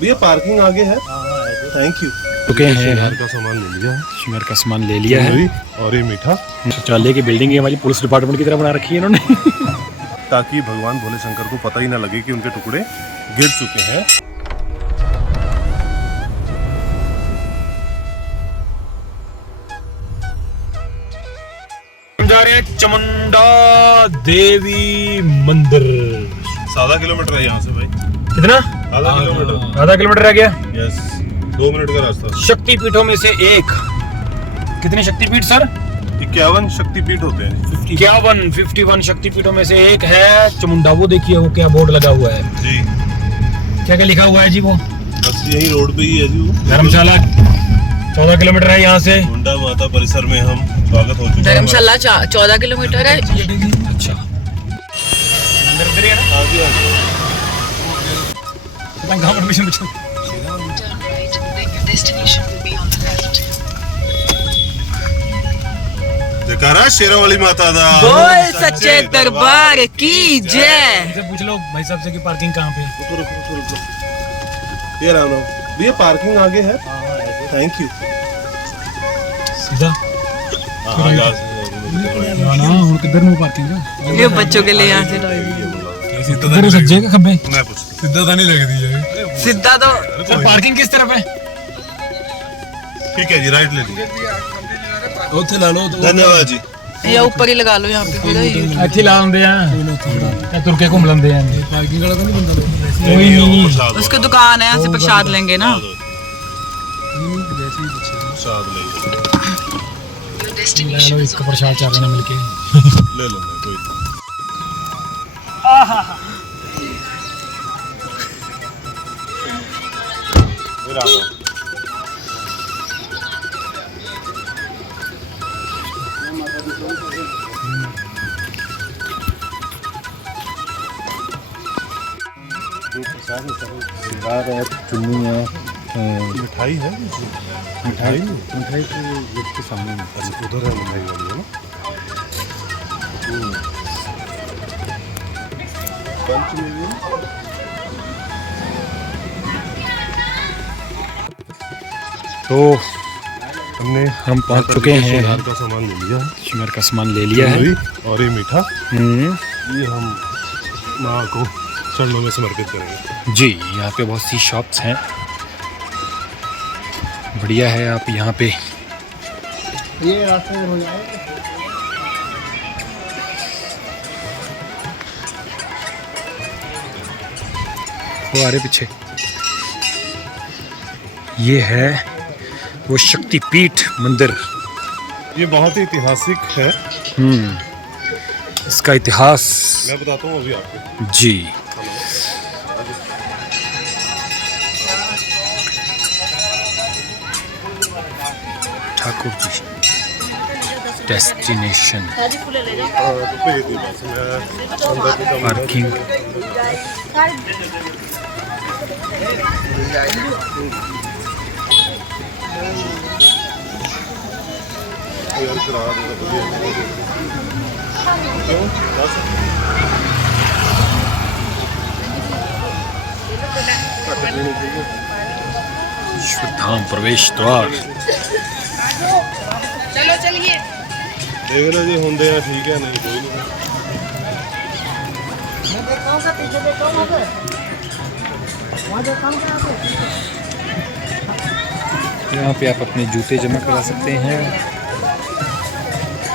भैया पार्किंग आगे है। Thank you. चुके हैं, श्रृंगार का सामान ले लिया है, श्रृंगार का सामान ले लिया है और ये मीठा। शौचालय की बिल्डिंग हमारी पुलिस डिपार्टमेंट की तरह बना रखी है इन्होंने। ताकि भगवान भोले शंकर को पता ही ना लगे कि उनके टुकड़े गिर चुके हैं। हम जा रहे हैं चामुंडा देवी मंदिर। 7 किलोमीटर है यहाँ से भाई। कितना? आधा किलोमीटर। आधा किलोमीटर रह गया। यस, 2 मिनट का रास्ता। शक्तिपीठों में से एक। कितने शक्तिपीठ सर? 51 शक्तिपीठ होते हैं। 51 शक्तिपीठों में से एक है चामुंडा। वो देखिए वो क्या बोर्ड लगा हुआ है जी। क्या क्या लिखा हुआ है जी? वो बस यही रोड पे ही है जी। धर्मशाला 14 किलोमीटर है यहाँ से। चामुंडा माता परिसर में हम स्वागत हो चुके हैं। धर्मशाला 14 किलोमीटर है। अच्छा अंदर है ना? आगे कहाँ परमिशन पूछो। जयकारा शेरावाली माता दा। बोल सच्चे दरबार की जय। इनसे पूछ लो भाई साहब से कि पार्किंग कहाँ पे? ये राम राम भैया, पार्किंग आगे है। Thank you. सीधा ना और किधर में पार्किंग है? ये बच्चों के लिए यहाँ से सीधा सज्जे का खब्बे मैं पूछ सीधा तो नहीं लग रही है। सीधा तो सर पार्किंग किस तरफ है? ठीक है जी, राइट ले लीजिए। धन्यवाद जी। या ऊपर ही लगा लो यहाँ पे फिर। ਇੱਥੇ ਲਾ ਦਿੰਦੇ ਆ ਤੁਰ ਕੇ ਘੁੰਮ ਲੈਂਦੇ ਆ। ਪਾਰਕਿੰਗ ਵਾਲਾ ਤਾਂ ਨਹੀਂ ਬੰਦਾ कोई नहीं, उसकी दुकान है, यहाँ से प्रसाद लेंगे ना। प्रसाद ले ਲੈ ਲਓ ਇੱਕ ਪ੍ਰਸ਼ਾਦ ਚਾਰ ਨੇ ਮਿਲ ਕੇ ले लेना कोई नहीं। ये राम राम। श्रृंगार है, चुन्नी है, मिठाई है। मिठाई तो गेट के सामने मिलता है। उधर है मिठाई वाली है ना। पंचमेवी। तो हम पहुंच चुके हैं। श्रृंगार का सामान ले लिया है, श्रृंगार का सामान ले लिया है और ये मीठा ये हम माँ को चरणों में समर्पित करेंगे जी। यहाँ पे बहुत सी शॉप्स हैं, बढ़िया है। आप यहाँ पे ये रास्ते में हो जाएगा। वो आ रहे पीछे। ये है वो शक्तिपीठ मंदिर। ये बहुत ही ऐतिहासिक है। इसका इतिहास मैं बताता हूँ अभी आपको जी। Thakur ji destination parking. ईश्वर धाम प्रवेश द्वार। चलो चलिए। देख लो जी होंगे हैं, ठीक है नहीं कोई नहीं। यहाँ पे आप अपने जूते जमा करा सकते हैं।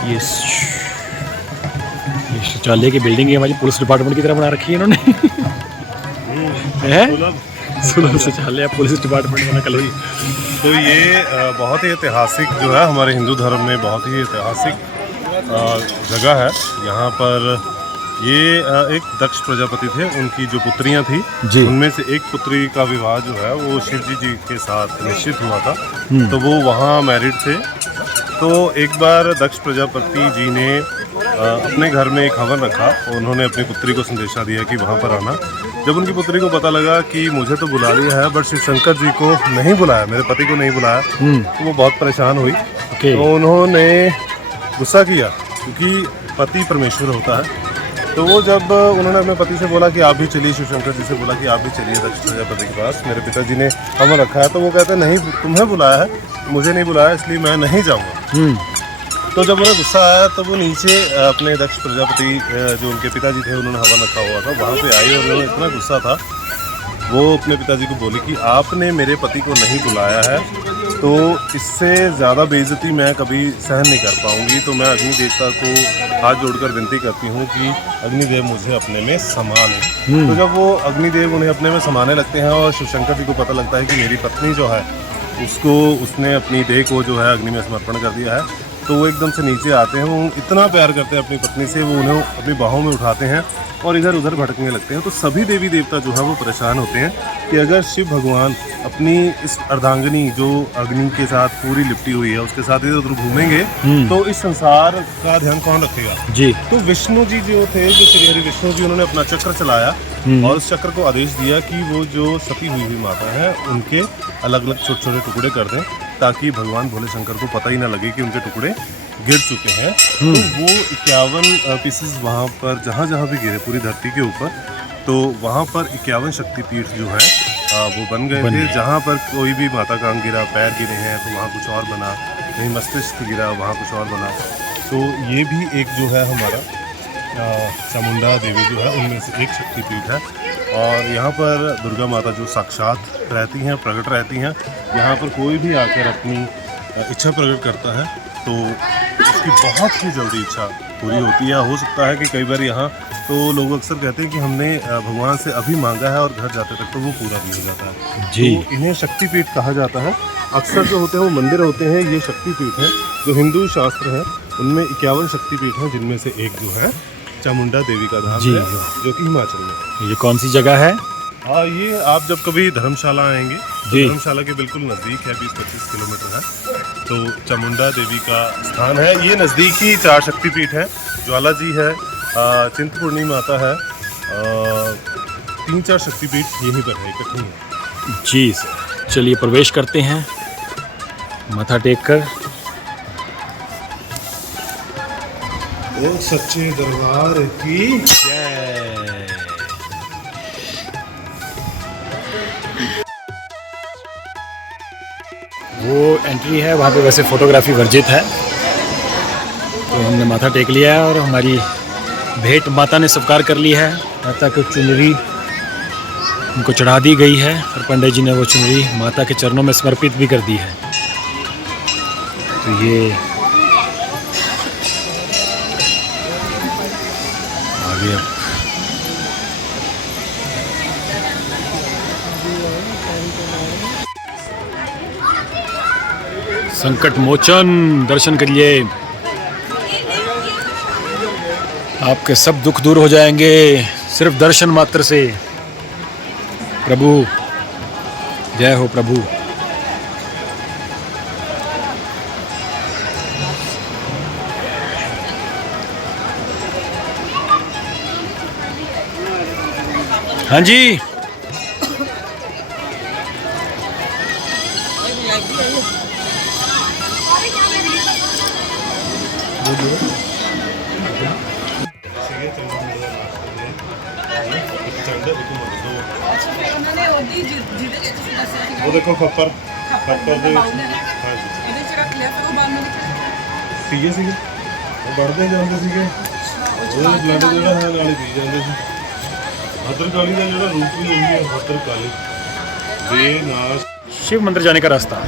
ये शौचालय की बिल्डिंग है हमारी पुलिस डिपार्टमेंट की तरह बना रखी है इन्होंने। सुलभ शौचालय पुलिस डिपार्टमेंट बना कल। तो ये बहुत ही ऐतिहासिक जो है हमारे हिंदू धर्म में बहुत ही ऐतिहासिक जगह है। यहाँ पर ये एक दक्ष प्रजापति थे, उनकी जो पुत्रियाँ थी उनमें से एक पुत्री का विवाह जो है वो शिव जी के साथ निश्चित हुआ था। तो वो वहाँ मैरिड थे। तो एक बार दक्ष प्रजापति जी ने अपने घर में एक हवन रखा और उन्होंने अपनी पुत्री को संदेशा दिया कि वहाँ पर आना। जब उनकी पुत्री को पता लगा कि मुझे तो बुला लिया है बट शिव शंकर जी को नहीं बुलाया, मेरे पति को नहीं बुलाया, तो वो बहुत परेशान हुई। तो उन्होंने गुस्सा किया क्योंकि पति परमेश्वर होता है। तो वो जब उन्होंने अपने पति से बोला कि आप भी चलिए, शिव शंकर जी से बोला कि आप भी चलिए दक्ष प्रजापति के पास, मेरे पिताजी ने हवन रखा है, तो वो कहते हैं नहीं, तुम्हें बुलाया है, मुझे नहीं बुलाया, इसलिए मैं नहीं जाऊँगा। तो जब उन्हें गुस्सा आया तो वो नीचे अपने दक्ष प्रजापति जो उनके पिताजी थे, उन्होंने हवन रखा हुआ था, वहाँ पे आई और उन्होंने इतना गुस्सा था, वो अपने पिताजी को बोली कि आपने मेरे पति को नहीं बुलाया है, तो इससे ज़्यादा बेइज्जती मैं कभी सहन नहीं कर पाऊंगी, तो मैं अग्नि देवता को हाथ जोड़कर विनती करती हूँ कि अग्निदेव मुझे अपने में समा लें। तो जब वो अग्निदेव उन्हें अपने में समाने लगते हैं और शिव शंकर जी को पता लगता है कि मेरी पत्नी जो है उसने अपनी देह को जो है अग्नि में समर्पण कर दिया है, तो वो एकदम से नीचे आते हैं। वो इतना प्यार करते हैं अपनी पत्नी से, वो उन्हें अपनी बाहों में उठाते हैं और इधर उधर भटकने लगते हैं। तो सभी देवी देवता जो है वो परेशान होते हैं कि अगर शिव भगवान अपनी इस अर्धांगिनी जो अग्नि के साथ पूरी लिपटी हुई है उसके साथ इधर उधर घूमेंगे तो इस संसार का ध्यान कौन रखेगा जी। तो विष्णु जी जो थे, जो श्री हरि विष्णु जी, उन्होंने अपना चक्र चलाया और उस चक्र को आदेश दिया कि वो जो सती हुई माता है उनके अलग अलग छोटे छोटे टुकड़े कर दें, ताकि भगवान भोले शंकर को पता ही ना लगे कि उनके टुकड़े गिर चुके हैं। तो वो 51 पीसेस वहाँ पर जहाँ जहाँ भी गिरे पूरी धरती के ऊपर, तो वहाँ पर 51 शक्तिपीठ जो है वो बन गए थे। जहाँ पर कोई भी माता का अंग गिरा, पैर गिरे हैं तो वहाँ कुछ और बना, कहीं मस्तिष्क गिरा वहाँ कुछ और बना। तो ये भी एक जो है हमारा चामुंडा देवी जो है उनमें से एक शक्तिपीठ है। और यहाँ पर दुर्गा माता जो साक्षात रहती हैं, प्रकट रहती हैं। यहाँ पर कोई भी आकर अपनी इच्छा प्रकट करता है तो उसकी बहुत ही जल्दी इच्छा पूरी होती है। हो सकता है कि कई बार यहाँ तो लोग अक्सर कहते हैं कि हमने भगवान से अभी मांगा है और घर जाते तक तो वो पूरा भी हो जाता है जी। तो इन्हें शक्तिपीठ कहा जाता है। अक्सर जो होते हैं वो मंदिर होते हैं, ये शक्तिपीठ है। जो हिंदू शास्त्र है उनमें 51 शक्तिपीठ हैं, जिनमें से एक जो है चामुंडा देवी का धाम है, जो कि हिमाचल में। ये कौन सी जगह है? ये आप जब कभी धर्मशाला आएंगे तो धर्मशाला के बिल्कुल नज़दीक है, 20-25 किलोमीटर है। तो चामुंडा देवी का स्थान है। ये नज़दीक ही 4 शक्तिपीठ है, ज्वाला जी है, चिंतपूर्णी माता है, 3-4 शक्तिपीठ यहीं पर है, इकट्ठी है जी सर। चलिए प्रवेश करते हैं माथा टेक कर। ओ सच्चे दरबार की जय। वो एंट्री है, वहाँ पे वैसे फोटोग्राफी वर्जित है, तो हमने माथा टेक लिया है और हमारी भेंट माता ने स्वीकार कर ली है। माता को चुनरी उनको चढ़ा दी गई है और पंडित जी ने वो चुनरी माता के चरणों में समर्पित भी कर दी है। तो ये आगे अब संकट मोचन दर्शन करिए, आपके सब दुख दूर हो जाएंगे सिर्फ दर्शन मात्र से। प्रभु जय हो प्रभु। हाँ जी वो देखो खप्पर दे ਪੀਏ ਸੀਗੇ ਉਹ ਵੜਦੇ ਜਾਂਦੇ ਸੀਗੇ ਉਹ ਬਲੱਡ ਜਿਹੜਾ ਹੈ ਨਾਲ ਹੀ ਪੀ ਜਾਂਦੇ ਸੀ। भद्रकाली का जो रूप भी है भद्रकाली बेनाश। शिव मंदिर जाने का रास्ता,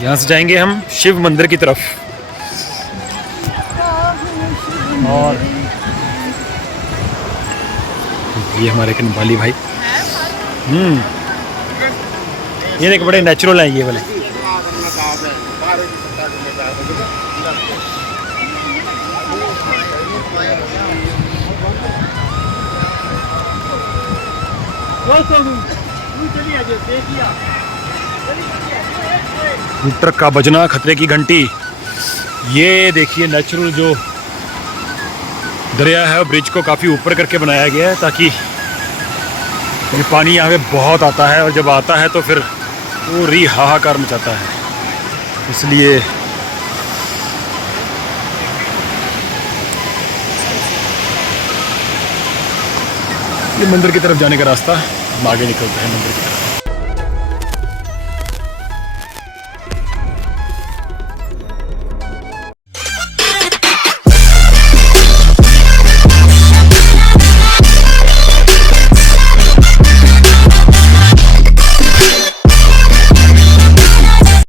यहाँ से जाएंगे हम शिव मंदिर की तरफ। और ये हमारे कनवाली भाई, ये देख बड़े नेचुरल हैं ये वाले। ट्रक का बजना, खतरे की घंटी। ये देखिए नेचुरल जो दरिया है, ब्रिज को काफ़ी ऊपर करके बनाया गया है ताकि ये पानी यहाँ पे बहुत आता है और जब आता है तो फिर पूरी हाहाकार मचाता है, इसलिए ये मंदिर की तरफ जाने का रास्ता, हम आगे निकलते हैं मंदिर की तरफ।